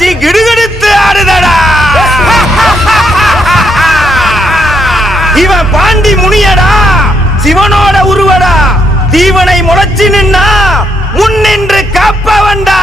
காட்சி கிடுகிடுத்து ஆடுதடா. இவன் பாண்டி முனியடா, சிவனோட உருவடா. தீவனை முளைச்சு நின்னா முன்னின்று காப்பவன்டா.